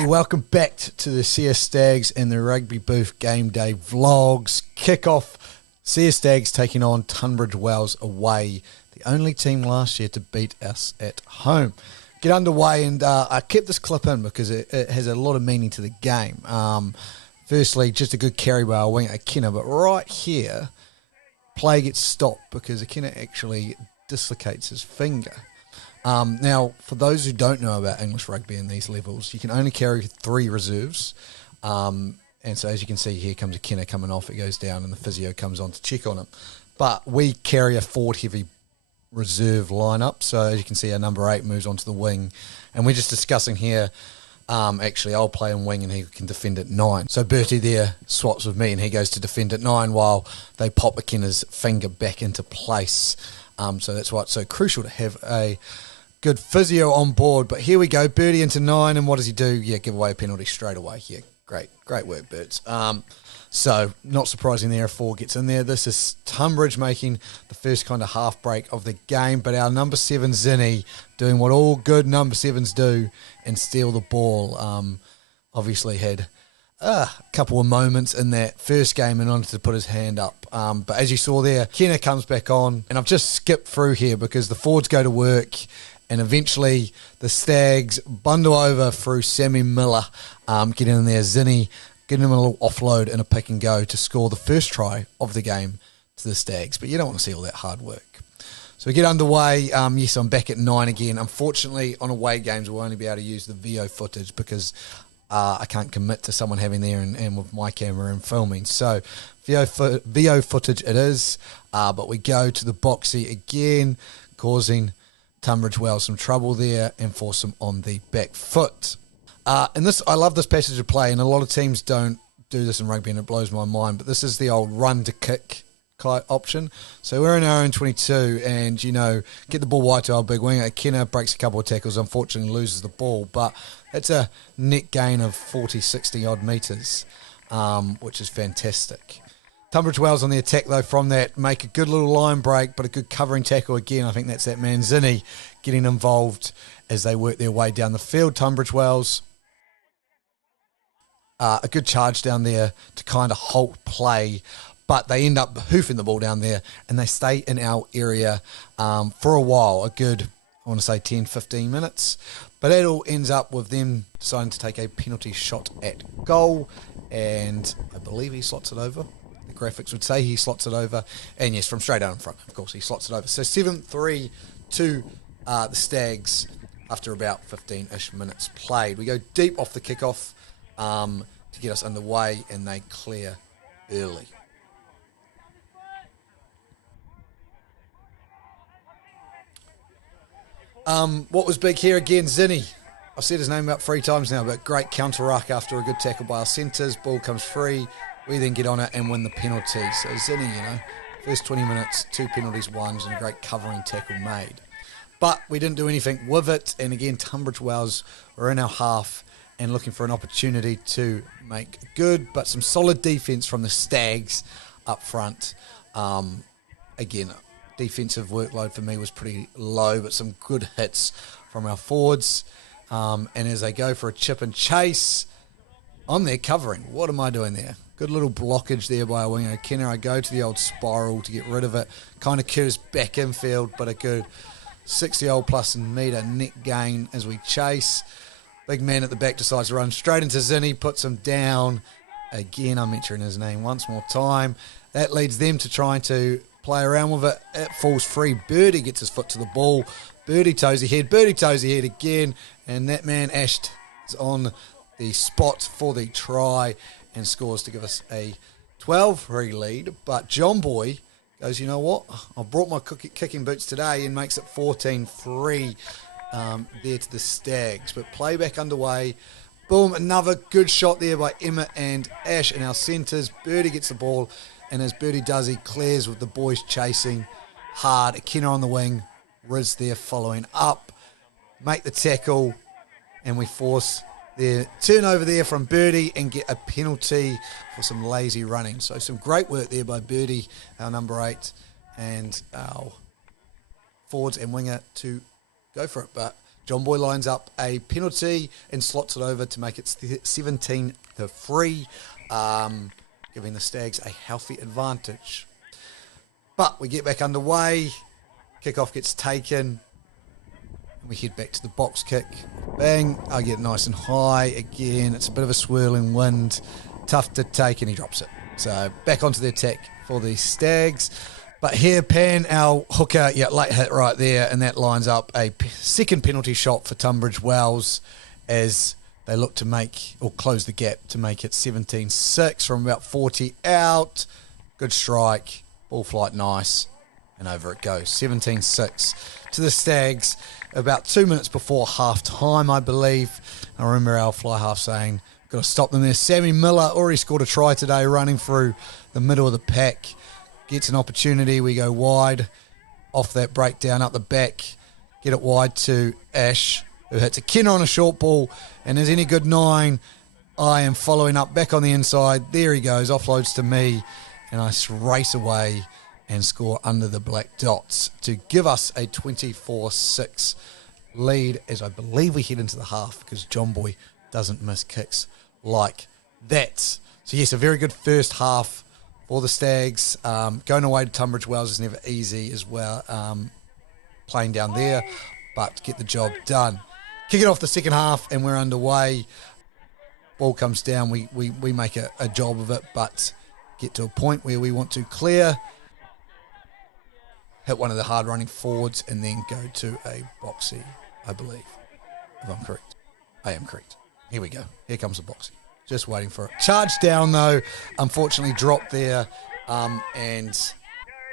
everybody, welcome back to the CS Stags and the Rugby Booth Game Day Vlogs. Kickoff, CS Stags taking on Tunbridge Wells away, the only team last year to beat us at home. Get underway, and I kept this clip in because it has a lot of meaning to the game. Firstly, just a good carry by our winger, Akina, but right here, play gets stopped because Akina actually dislocates his finger. Now, for those who don't know about English rugby in these levels, you can only carry 3 reserves. And so as you can see, here comes Akina coming off, it goes down, and the physio comes on to check on him. But we carry a forward-heavy reserve lineup. So as you can see, our number 8 moves onto the wing. And we're just discussing here, actually, I'll play in wing and he can defend at 9. So Bertie there swaps with me and he goes to defend at 9 while they pop Akina's finger back into place. So that's why it's so crucial to have a good physio on board. But here we go, Bertie into 9, and what does he do? Yeah, give away a penalty straight away. Yeah, great work, Berts. So not surprising there, a 4 gets in there. This is Tunbridge making the first kind of half break of the game, but our number 7, Zinni, doing what all good number 7s do and steal the ball. Obviously had a couple of moments in that first game and wanted to put his hand up. But as you saw there, Kenna comes back on, and I've just skipped through here because the forwards go to work, and eventually the Stags bundle over through Sammy Miller, getting in there, Zinni, getting him a little offload and a pick and go to score the first try of the game to the Stags. But you don't want to see all that hard work. So we get underway. Yes, I'm back at 9 again. Unfortunately, on away games, we'll only be able to use the VO footage because I can't commit to someone having there and with my camera and filming. So VO footage it is, but we go to the boxy again, causing Tunbridge Wells some trouble there and force them on the back foot. And this, I love this passage of play, and a lot of teams don't do this in rugby, and it blows my mind, but this is the old run to kick option. So we're in our own 22 and, get the ball wide to our big winger. Kenna breaks a couple of tackles, unfortunately loses the ball, but it's a net gain of 40, 60 odd metres, which is fantastic. Tunbridge Wells on the attack, though, from that, make a good little line break, but a good covering tackle again. I think that's that man Zinni getting involved as they work their way down the field. Tunbridge Wells, a good charge down there to kind of halt play, but they end up hoofing the ball down there, and they stay in our area for a while, a good, I want to say 10, 15 minutes. But it all ends up with them deciding to take a penalty shot at goal, and I believe he slots it over. The graphics would say he slots it over, and yes, from straight out in front, of course, he slots it over. So 7-3 to the Stags after about 15-ish minutes played. We go deep off the kickoff to get us underway, and they clear early. What was big here again, Zinni. I've said his name about 3 times now, but great counter-ruck after a good tackle by our centres. Ball comes free. We then get on it and win the penalty. So Zinni, first 20 minutes, 2 penalties, 1, and a great covering tackle made. But we didn't do anything with it. And again, Tunbridge Wells were in our half and looking for an opportunity to make good, but some solid defence from the Stags up front. Again, defensive workload for me was pretty low, but some good hits from our forwards. And as they go for a chip and chase, I'm there covering. What am I doing there? Good little blockage there by a winger. Kenner, I go to the old spiral to get rid of it. Kind of curves back infield, but a good 60-old plus metre net gain as we chase. Big man at the back decides to run straight into Zinni, puts him down. Again, I'm mentioning his name once more time. That leads them to trying to play around with it. It falls free. Birdie gets his foot to the ball. Birdie toes ahead again. And that man, Ash, is on the spot for the try and scores to give us a 12-3 lead. But John Boy goes, you know what? I've brought my kicking boots today, and makes it 14-3 there to the Stags. But play back underway. Boom, another good shot there by Emma and Ash in our centres. Birdie gets the ball, and as Birdie does, he clears with the boys chasing hard. Akina on the wing, Riz there following up, make the tackle, and we force the turnover there from Birdie and get a penalty for some lazy running. So some great work there by Birdie, our number 8, and our forwards and winger to go for it. But John Boy lines up a penalty and slots it over to make it 17-3, giving the Stags a healthy advantage. But we get back underway, kickoff gets taken, we head back to the box kick. Bang, I get nice and high again. It's a bit of a swirling wind, tough to take, and he drops it. So back onto the attack for the Stags. But here, Pan, our hooker, late hit right there, and that lines up a second penalty shot for Tunbridge Wells as they look to make, or close the gap to make it 17-6 from about 40 out. Good strike, ball flight nice, and over it goes. 17-6 to the Stags. About 2 minutes before half time, I believe. I remember our fly half saying, got to stop them there. Sammy Miller already scored a try today, running through the middle of the pack. Gets an opportunity. We go wide off that breakdown up the back. Get it wide to Ash, who hits a Kenner on a short ball. And as any good 9, I am following up back on the inside. There he goes, offloads to me. And I race away and score under the black dots to give us a 24-6 lead, as I believe we head into the half, because John Boy doesn't miss kicks like that. So yes, a very good first half for the Stags. Going away to Tunbridge Wells is never easy as well, playing down there, but get the job done. Kick it off the second half and we're underway. Ball comes down, we make a job of it, but get to a point where we want to clear, hit one of the hard-running forwards, and then go to a boxy, I believe, if I'm correct. I am correct. Here we go. Here comes the boxy. Just waiting for it. Charge down, though. Unfortunately, dropped there, and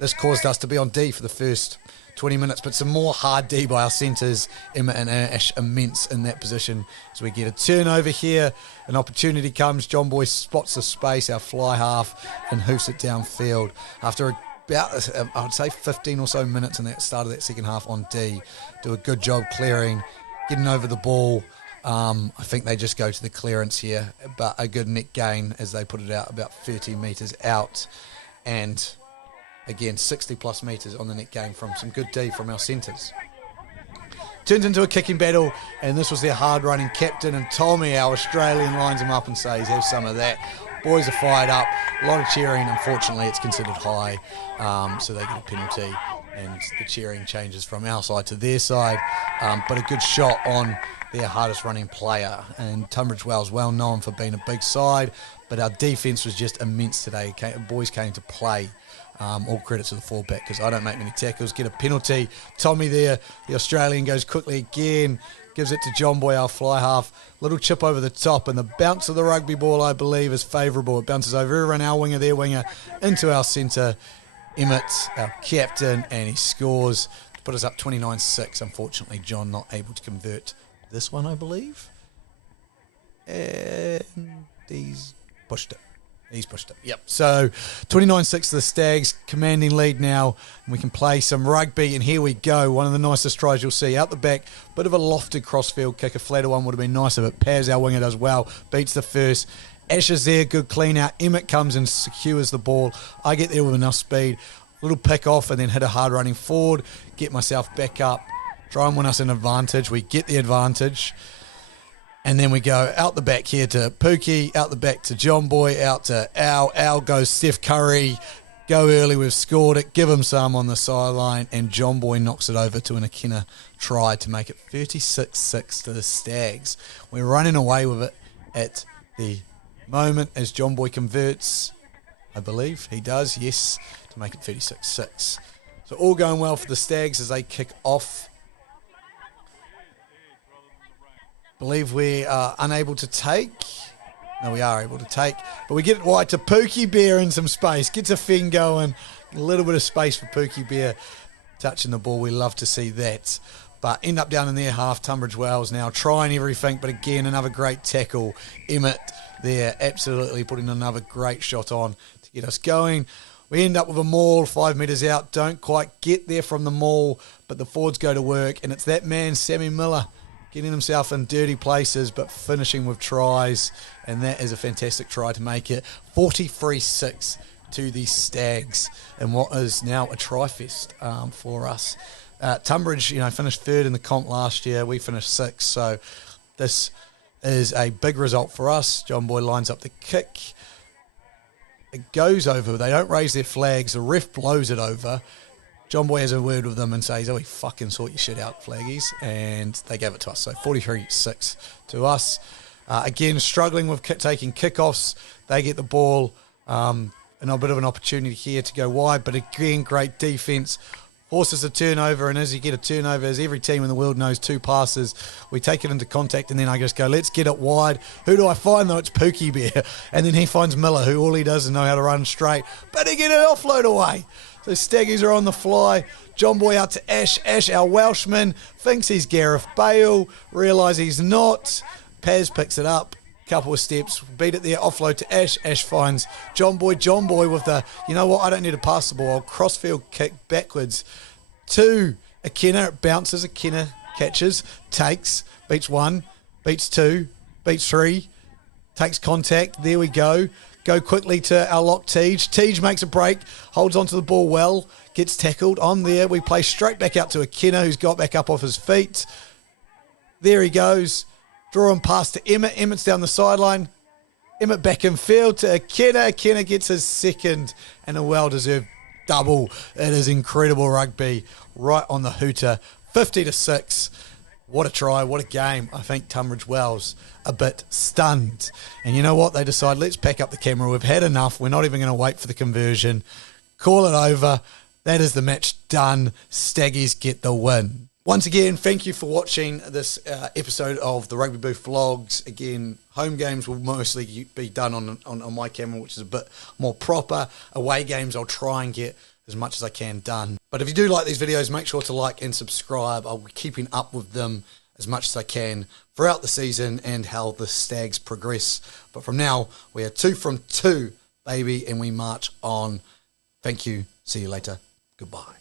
this caused us to be on D for the first 20 minutes, but some more hard D by our centres. Emma and Ash immense in that position as we get a turnover here. An opportunity comes. John Boy spots the space, our fly half, and hoofs it downfield. After about, I would say, 15 or so minutes in that start of that second half on D. Do a good job clearing, getting over the ball. I think they just go to the clearance here, but a good net gain as they put it out about 30 metres out. And again, 60 plus metres on the net gain from some good D from our centres. Turns into a kicking battle, and this was their hard-running captain, and Tommy, our Australian, lines him up and says, have some of that. Boys are fired up, a lot of cheering. Unfortunately, it's considered high, so they get a penalty, and the cheering changes from our side to their side. But a good shot on their hardest-running player, and Tunbridge Wells, well known for being a big side, but our defence was just immense today. Boys came to play. All credit to the fullback, because I don't make many tackles. Get a penalty. Tommy there, the Australian, goes quickly again, gives it to John Boy, our fly half. Little chip over the top, and the bounce of the rugby ball, I believe, is favourable. It bounces over everyone, our winger, their winger, into our centre. Emmett, our captain, and he scores to put us up 29-6. Unfortunately, John not able to convert this one, I believe. And he's pushed it. He's pushed it. Yep. So 29-6 the Stags, commanding lead now, and we can play some rugby, and here we go. One of the nicest tries you'll see. Out the back, bit of a lofted crossfield kick. A flatter one would have been nicer, but Paz, our winger, does well. Beats the first. Ash is there, good clean out. Emmett comes and secures the ball. I get there with enough speed. Little pick off and then hit a hard running forward. Get myself back up. Try and win us an advantage. We get the advantage. And then we go out the back here to Pookie, out the back to John Boy, out to Al. Al goes Steph Curry. Go early, we've scored it. Give him some on the sideline. And John Boy knocks it over to an Akina try to make it 36-6 to the Stags. We're running away with it at the moment as John Boy converts. I believe he does, yes, to make it 36-6. So all going well for the Stags as they kick off. Believe we are unable to take. No, we are able to take. But we get it wide to Pookie Bear in some space. Gets a fin going. A little bit of space for Pookie Bear touching the ball. We love to see that. But end up down in their half. Tunbridge Wells now trying everything. But again, another great tackle. Emmett there absolutely putting another great shot on to get us going. We end up with a maul 5 metres out. Don't quite get there from the maul. But the forwards go to work. And it's that man, Sammy Miller, getting himself in dirty places, but finishing with tries. And that is a fantastic try to make it 43-6 to the Stags. And what is now a try fest for us. Tunbridge, finished third in the comp last year. We finished sixth, so this is a big result for us. John Boy lines up the kick. It goes over. They don't raise their flags. The ref blows it over. John Boy has a word with them and says, "Oh, fucking sort your shit out, flaggies." And they gave it to us. So 43-6 to us. Again, struggling with taking kickoffs. They get the ball. And a bit of an opportunity here to go wide. But again, great defence. Forces a turnover, and as you get a turnover, as every team in the world knows, 2 passes, we take it into contact, and then I just go, let's get it wide. Who do I find, though? It's Pookie Bear. And then he finds Miller, who all he does is know how to run straight. But he get an offload away. So Staggies are on the fly. John Boy out to Ash. Ash, our Welshman, thinks he's Gareth Bale, realise he's not. Paz picks it up. Couple of steps, beat it there, offload to Ash. Ash finds John Boy. John Boy with the, you know what, I don't need to pass the ball. I'll crossfield kick backwards to Akena. It bounces. Akena catches, takes, beats 1, beats 2, beats 3, takes contact. There we go. Go quickly to our lock Tej. Tej makes a break, holds onto the ball well, gets tackled. On there, we play straight back out to Akena, who's got back up off his feet. There he goes. Draw him past to Emmett. Emmett's down the sideline. Emmett back in field to Akena. Akena gets his second and a well-deserved double. It is incredible rugby right on the hooter. 50-6. What a try. What a game. I think Tunbridge Wells a bit stunned. And you know what? They decide, let's pack up the camera. We've had enough. We're not even going to wait for the conversion. Call it over. That is the match done. Staggies get the win. Once again, thank you for watching this episode of the Rugby Booth Vlogs. Again, home games will mostly be done on my camera, which is a bit more proper. Away games, I'll try and get as much as I can done. But if you do like these videos, make sure to like and subscribe. I'll be keeping up with them as much as I can throughout the season and how the Stags progress. But from now, we are 2 from 2, baby, and we march on. Thank you. See you later. Goodbye.